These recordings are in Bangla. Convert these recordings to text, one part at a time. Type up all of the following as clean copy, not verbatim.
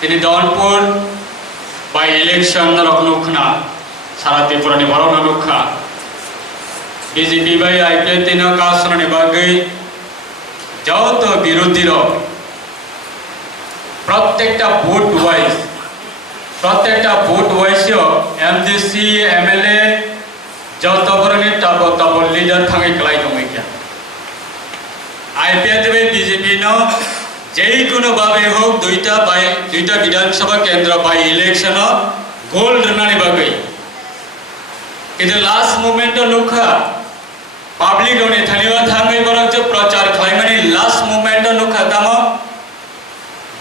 তিনি দনপুর বাই ইলেকশন রকনুখনা সারা ত্রিপুরাनि বড় নুখা বিজেপি বাই আইপিএ তিন কাসনनि বাগৈ যত বিরোধীর প্রত্যেকটা ভোট ওয়াইজ এমডিসি এমএলএ যত বরনি তব লিডার থাঙै ক্লাই দंगैया আইপিএ দেবে বিজেপি ন যেই কোনো ভাবে হোক দুইটা বিধানসভা কেন্দ্র বাই ইলেকশন গোল্ড রনাनि বাগৈ কিন্তু লাস্ট মোমেন্ট নুখা পাবলিক রনি থানিবা থাঙै বরং যে প্রচার খাইমানি লাস্ট মোমেন্ট নুখা দাম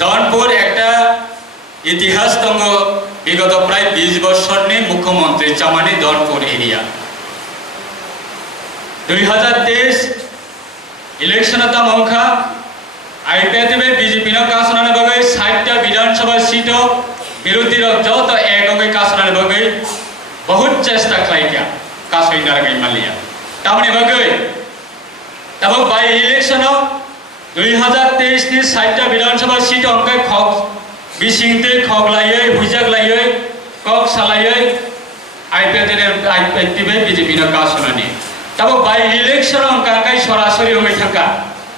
দনপুর একটা ইতিহাস দङ বিগত প্রায় 20 বছরনি মুখ্যমন্ত্রী চামানি দনপুর এরিয়া 2023 ইলেকশন দাম অংখা আইপিএ দেবে বিজেপি ন কাসনানি বাগৈ 60টা বিধানসভা সিট বিরোধীর যত একগৈ কাসনানি বাগৈ बहुत चेष्टा खालायग्या कासैना रगै मालिया तामनि बागै तब बाय इलेक्शन 2023 नि 60टा विधानसभा सीट अंकै खक बिसिंते खगलायै हुइजागलायै कक सालायै आइपिए बिजेपि न कासनानि तब बाय इलेक्शन अंकै सरासरि होय थाका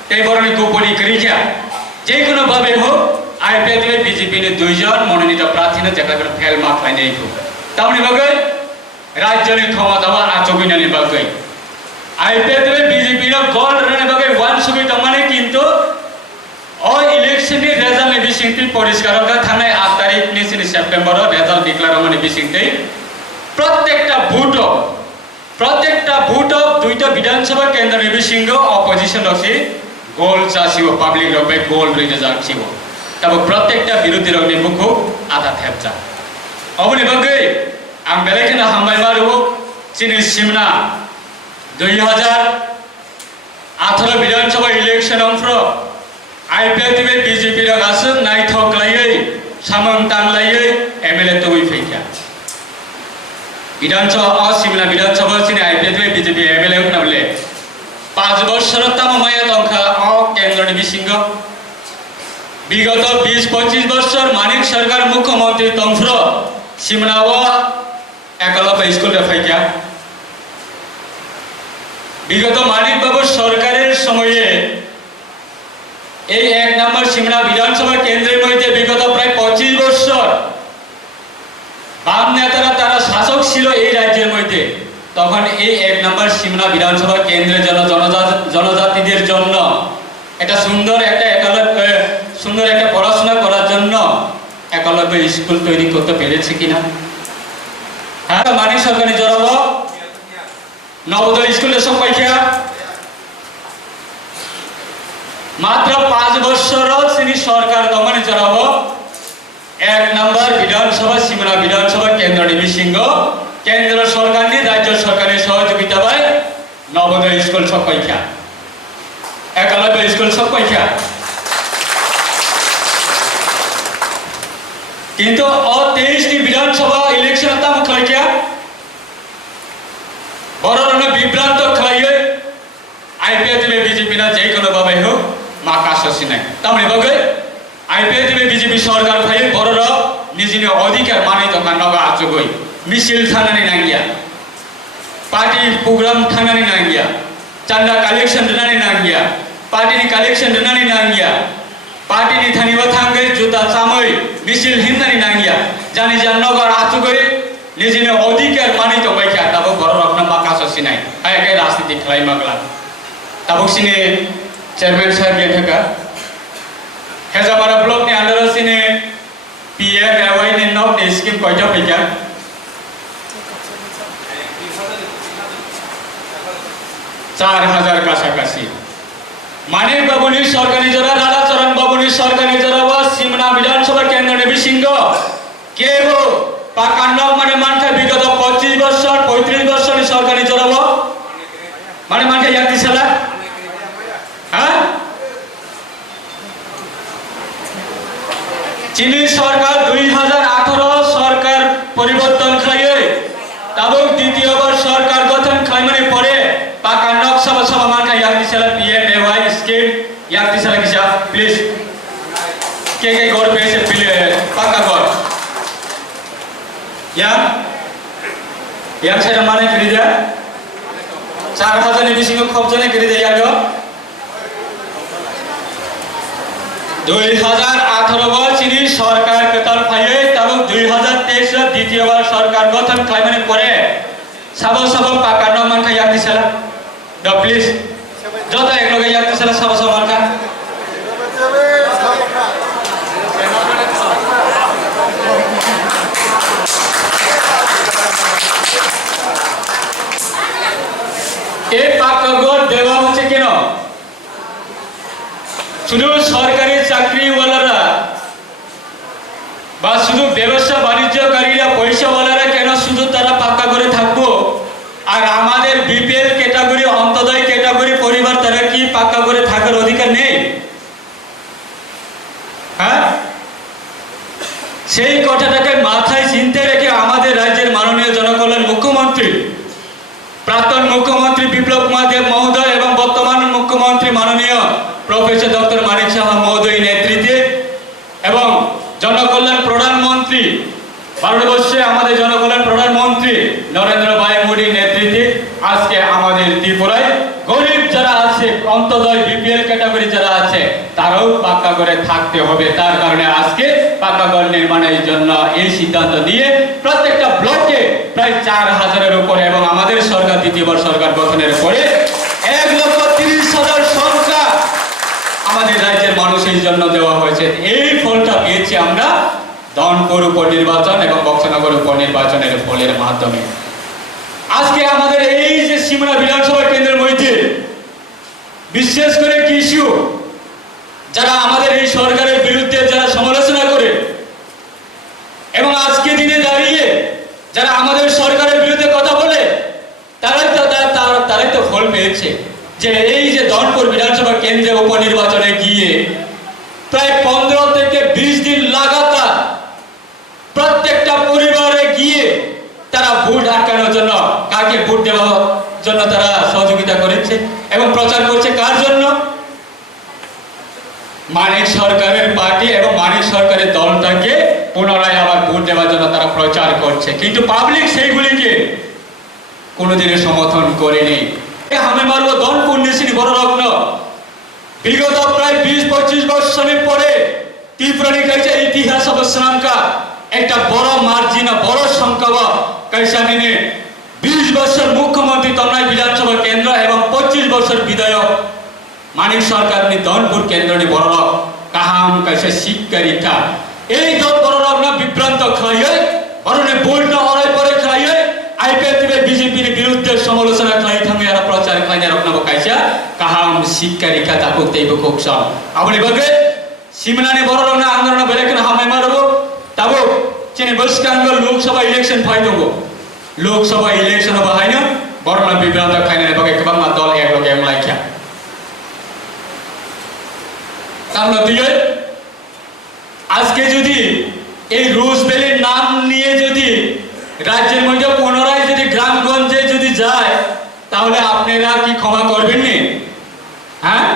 ते बरनि गोपनी करिया जे कोनो भाबे हो आइपिए बिजेपि नि दुइजन मनोनीत प्रार्थी न जेका फेल मार्क लाइनायखौ तामनि बागै राज्यनि क्षमतामा आचगिनानि बागै आइपिए बिजेपि न गोल्ड रनानि बागै वान सुबिदा माने किन्तु ओ इलेक्शन नि रेजाल्ट नि बिसिंति परिष्कार का थानाय 8 तारिख नि सेप्टेम्बर रेजाल्ट डिक्लेयर माने बिसिंति प्रत्येकटा भोट दुईटा विधानसभा केन्द्र नि बिसिंग अपोजिशन रक्सि गोल चासिबो पब्लिक रक्बे गोल रिज जासिबो तब प्रत्येकटा विरोधी रक्नि मुखु आधा थेपचा अबनि बागै आं बेलेखिना हामबाय मारुबो चिनि सिमना 2018 विधानसभा इलेक्शन अंफ्र आइपिए बिजेपि र गासै नायथकलायै सामन तांलायै एमएलए तोबै फैया विधानसभा सिमना विधानसभा चिनि आइपिए बिजेपि एमएलए उनाबले 5 বছর तम माया दंखा अ केन्द्रनि बिसिंग विगत 20-25 বছর मानिक सरकार मुख्यमंत्री तंफ्र सिमनाव एकलव्य स्कूल फैया विगत मानिक बाबू सरकारेर समये এই 1 নম্বর সিমনা বিধানসভা কেন্দ্রের মধ্যে বিগত প্রায় 25 বছর বাম নেতারা তারা শাসক ছিল এই রাজ্যের মধ্যে তখন এই 1 নম্বর সিমনা বিধানসভা কেন্দ্রের জন্য জনজাতিদের জন্য এটা সুন্দর একটা পড়াশোনা করার জন্য একলব্য স্কুল তৈরি করতে পেরেছে কিনা হ্যাঁ মানিক সরকারি জড়াব নবোদয় স্কুলে সব পাইয়া मात्र 5 বছর তিনি সরকার দমনে জড়াব 1 নম্বর বিধানসভা সিমনা বিধানসভা কেন্দ্র নিবিসিংহ কেন্দ্র সরকার নি রাজ্য সরকারের সহযোগিতা বাই নবোদয় স্কুল সব পাইয়া একলব্য স্কুল সব পাইয়া কিন্তু 23 টি বিধানসভা ইলেকশন তাম খাইয়া বড়রনে বিভ্রান্ত খাইয়ে আইপিএ বিজেপি না যে কোনো ভাবে হোক माकाशि नाय तामनि बागै आइपिए बिजेपि सरकार फाइ बरर निजिनि अधिकार माने दंखा नगा आचगै मिसिल थानानि नांगिया पार्टी प्रोग्राम थानानि नांगिया चांदा कलेक्शन दोनानि नांगिया पार्टीनि कलेक्शन दोनानि नांगिया पार्टीनि थानिबा थांगै जुता चामै मिसिल हिन्नानि नांगिया जानि जा नगर आचगै निजिनि अधिकार माने दंबायखा ताबो बररखना माकाशि नाय आयके राजनीति खालाय मागला ताबोसिनि चेयरमैन साहब ये था हेजामारा ब्लॉक ने अंडर सिने पीएमएवाई ने नॉट स्कीम कोइटा पैका 4000 कासाकासी मानिक बाबुनी सरकारी जरा राधाचरण बाबुनी सरकारी जरा व सिमना विधानसभा केन्द्र ने बिसिंग केबो पाकान्नक माने मानखा विगत 25 বছর 35 বছর सरकारी जरा व माने मानखा याति साला चीनी सरकार 2018 सरकार परिवर्तन खाइए तब द्वितीय बार सरकार गठन खाइमाने परे पाका नक्शा सभा मानका याक्ति साला पीएमएवाई स्कीम याक्ति साला किसा प्लीज কে কে ঘর পেয়েছে পাকা ঘর? ইয়াং সেটা মানে কেটে দেয় 4,000 বেশি খবজনে কেটে দেয় আগে 2018 চিনি সরকার কেতন ফাইয়ে এবং 2023 দ্বিতীয়বার সরকার গঠন খাইমানে পরে সাবো সাবো পাকা নমান খাই ইয়াক দিছালা দ প্লিজ যত এক লগে ইয়াক দিছালা সাবো সাবো মানকা এই পাকা ঘর দেওয়া হচ্ছে কেন? শুধু সরকারি চাকরিওয়ালারা বা শুধু ব্যবসা বাণিজ্যকারীরা পয়সাওয়ালারা কেন শুধু তারা পাকা করে থাকবো, আর আমাদের বিপিএল ক্যাটাগরি অন্তোদয় ক্যাটাগরি পরিবার তারা কি পাকা করে থাকার অধিকার নেই? হ্যাঁ, সেই কথাটাকে মাথায় চিন্তায় রেখে আমাদের রাজ্যের মাননীয় জনকল্যাণ মুখ্যমন্ত্রী প্রাক্তন মুখ্যমন্ত্রী বিপ্লব কুমার দেব মহোদয় এবং বর্তমান মুখ্যমন্ত্রী মাননীয় প্রফেসর ডক্টর মানিক সাহা মহোদয় নেতৃত্বে এবং জনকল্যাণ প্রধানমন্ত্রী ভারতবর্ষে আমাদের জনকল্যাণ প্রধানমন্ত্রী নরেন্দ্র ভাই মোদীর নেতৃত্বে আজকে আমাদের ত্রিপুরায় গরিব যারা আছে অন্তোদয় বিপিএল ক্যাটাগরি যারা আছে তারাও পাকা করে থাকতে হবে। তার কারণে আজকে পাকা ঘর নির্মাণের জন্য এই সিদ্ধান্ত নিয়ে প্রত্যেকটা ব্লকে প্রায় 4,000-এর উপরে এবং আমাদের সরকার দ্বিতীয়বার সরকার গঠনের পরে 1,30,000 সংখ্যা আমাদের রাজ্যের মানুষের জন্য দেওয়া হয়েছে। এই ফলটা পেয়েছি আমরা ধনপুর উপনির্বাচন এবং বক্সনগর উপনির্বাচনের ফলের মাধ্যমে। আজকে আমাদের এই যে সিমনা বিধানসভা কেন্দ্রের মধ্যে বিশেষ করে কৃষি যারা আমাদের এই সরকারের বিরুদ্ধে যারা সমালোচনা করে এবং আজকে দিনে দাঁড়িয়ে যারা আমাদের সরকারের বিরুদ্ধে কথা বলে তারাই তো ফল পেয়েছে যে এই যে ধনপুর বিধানসভা কেন্দ্রে উপনির্বাচনে গিয়ে প্রায় 15 থেকে 20 দিন লাগাতার প্রত্যেকটা পরিবারে গিয়ে তারা ভোট আটকানোর জন্য কাকে ভোট দেওয়ার জন্য তারা সহযোগিতা করেছে এবং প্রচার করছে কার জন্য? মানিক সরকারের পার্টি এবং মানিক সরকারের দলটাকে পুনরায় আবার ভোট দেওয়ার জন্য তারা প্রচার করছে, কিন্তু পাবলিক সেইগুলিকে কোনোদিনই সমর্থন করেনি। আমি মারবো ধনপুর নিশিনী বড় রত্ন বিগত প্রায় 20-25 বছরের পরে ত্রিপুরানি কাছে ইতিহাস অবস্থান কা একটা বড় মার্জিন বড় সংখ্যা कैसा ने 20 বছর মুখ্যমন্ত্রী তমনাই বিধানসভা কেন্দ্র এবং 25 বছর বিধায়ক মানিক সরকার নি ধনপুর কেন্দ্র নি বড় কাহাম कैसे শিক্ষারিকা এই দল বড় না বিভ্রান্ত খাইয়ে বরনে বোল্ড অরাই পরে খাইয়ে আইপিএতিবে বিজেপির বিরুদ্ধে সমালোচনা খাই থামে আর প্রচার খাই না রকনা কাইসা কাহাম শিক্ষারিকা তাকো তেইব কোকসা আপনি বগে সিমনানি বড় না আন্দোলন বেলেকেন হামে মারবো তাবো चेने वेस्ट बेंगल लोकसभा इलेक्शन फाइ दो लोकसभा इलेक्शन अब है ना बड़ना विभ्रांत खाने बगे के बांग्ला दल एक लोग एम लाइक तामला दिए आज के जुदी এই রোজবেলির নাম নিয়ে যদি রাজ্যের মধ্যে পুনরায় যদি গ্রামগঞ্জে যদি যায় তাহলে আপনারা কি ক্ষমা করবেন না? হ্যাঁ,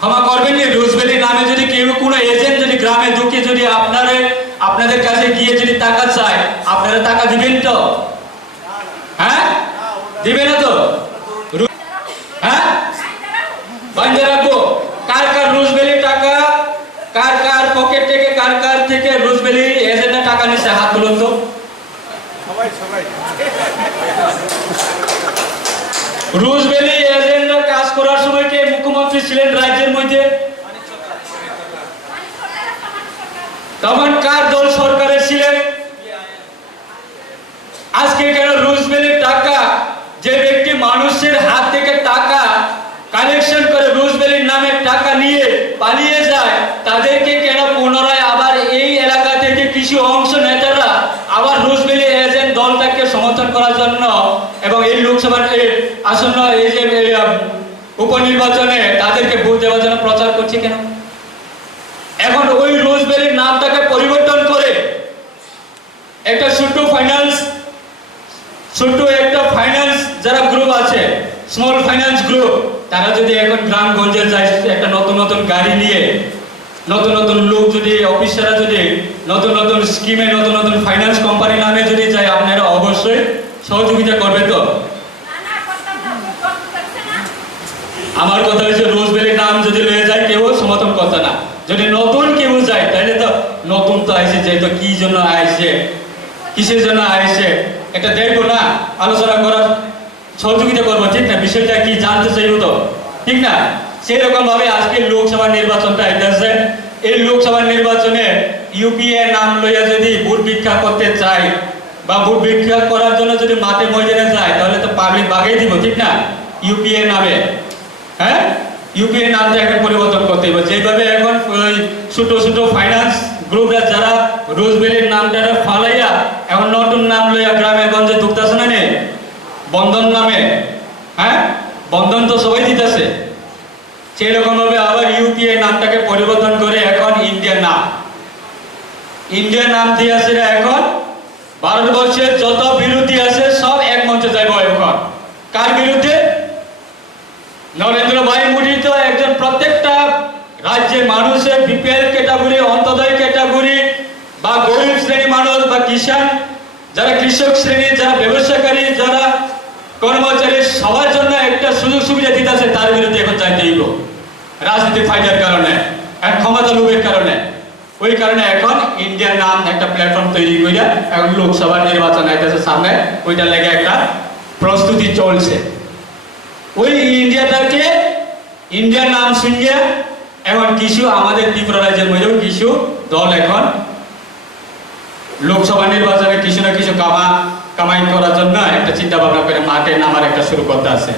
ক্ষমা করবেন না? রোজবেলির নামে যদি কেউ কোনো এজেন্ট যদি গ্রামে ঢুকে যদি আপনাদের কাছে গিয়ে যদি টাকা চায় আপনারা টাকা দিবেন তো? হ্যাঁ, দিবেন না তো? হ্যাঁ, বন্ধ রাখবো। কার কার রোজবেলি টাকা কার কার পকেট থেকে কার কার থেকে রোজবেলি এজেন্টে টাকা নিছে হাত তুলুন তো। সবাই রোজবেলি এজেন্টের কাজ করার সময় কে মুখ্যমন্ত্রী ছিলেন রাজ্যের মধ্যে? তখন কার দল সরকারে ছিলেন? আজকে কেন রোজবেলির টাকা যে ব্যক্তি মানুষের হাত থেকে টাকা কালেকশন করে রোজবেলির নামে টাকা নিয়ে পালিয়ে যায় তাদেরকে কেন পুনরায় আবার এই এলাকা থেকে কিছু অংশ নেতারা আবার রোজবেলি এজেন্ট দলটাকে সমর্থন করার জন্য এবং এই লোকসভার আসন্ন এই যে উপনির্বাচনে তাদেরকে ভোট দেওয়ার জন্য প্রচার করছে কেন? এখন ওই রোজবেলির নামটাকে পরিবর্তন করে একটা ছোট একটা ফাইন্যান্স যারা গ্রুপ আছে স্মল ফাইন্যান্স গ্রুপ তারা যদি এখন গ্রামগঞ্জে যায় একটা নতুন নতুন গাড়ি নিয়ে নতুন নতুন লোক যদি অফিসাররা যদি নতুন নতুন স্কিমে নতুন নতুন ফাইন্যান্স কোম্পানি নামে যদি যায় আপনারা অবশ্যই সহযোগিতা করবে তো? আমার কথা হচ্ছে রোজবেলির নাম যদি লয়ে যায় কেউ সমর্থন করতে না। যদি নতুন কেউ যায় তাহলে তো নতুন তো আইসে যেহেতু কি জন্য আইসে কিসের জন্য আইসে এটা দেখবো না, আলোচনা করার সহযোগিতা করবো, ঠিক না? বিষয়টা কি জানতে চাইবো তো, ঠিক না? সেই রকম ভাবে আজকে লোকসভা নির্বাচনটা আইতেছে। এই লোকসভা নির্বাচনে ইউপিএ নাম লইয়া যদি ভোট ভিক্ষা করতে চাই বা ভোট ভিক্ষা করার জন্য যদি মাঠে ময়দানে যায় তাহলে তো পাবলিক বাগিয়ে দিব, ঠিক না? ইউপিএ নামে, হ্যাঁ, ইউপিএ নামটা এখন পরিবর্তন করতে হবে। যেভাবে এখন ওই ছোট ছোট ফাইন্যান্স গ্রুপরা যারা রোজবেলির নামটা ফালাইয়া এখন নতুন নাম লইয়া গ্রামে গঞ্জে ঢুকতেছে না, নেই বন্ধন নামে, হ্যাঁ, বন্ধন তো সবাই দিতেছে। সেই রকম ভাবে আবার ইউপিএ নামটাকে পরিবর্তন করে এখন ইন্ডিয়ার নাম, ইন্ডিয়ার নাম দিয়েছে। এখন ভারতবর্ষের যত বিরোধী আছে সব এক মঞ্চে যাইব। এখন কার বিরুদ্ধে? নরেন্দ্র ভাই মোদী তো একজন প্রত্যেকটা রাজ্যের মানুষের বিপিএল ক্যাটাগরি, অন্তোদয় ক্যাটাগরি বা গরিব শ্রেণী মানুষ বা কিষান যারা কৃষক শ্রেণী, যারা ব্যবসাকারী, যারা কর্মচারী সবার জন্য একটা সুযোগ সুবিধা দিতেছে। তার বিরুদ্ধে এখন চাইতে হইব রাজনীতির ফায়দার কারণে, এক ক্ষমতা লোভের কারণে। ওই কারণে এখন ইন্ডিয়ার নাম একটা প্ল্যাটফর্ম তৈরি করিয়া এখন লোকসভা নির্বাচন আইতেছে সামনে, ওইটার লেগে একটা প্রস্তুতি চলছে। ওই ইন্ডিয়াটাকে ইন্ডিয়ার নাম শুনিয়ে এখন কিছু আমাদের ত্রিপুরা রাজ্যের মধ্যেও কিছু দল এখন লোকসভা নির্বাচনে কিছু না কিছু কামাই করার জন্য একটা চিন্তা ভাবনা করে মাঠে নামার একটা শুরু করতে আছে।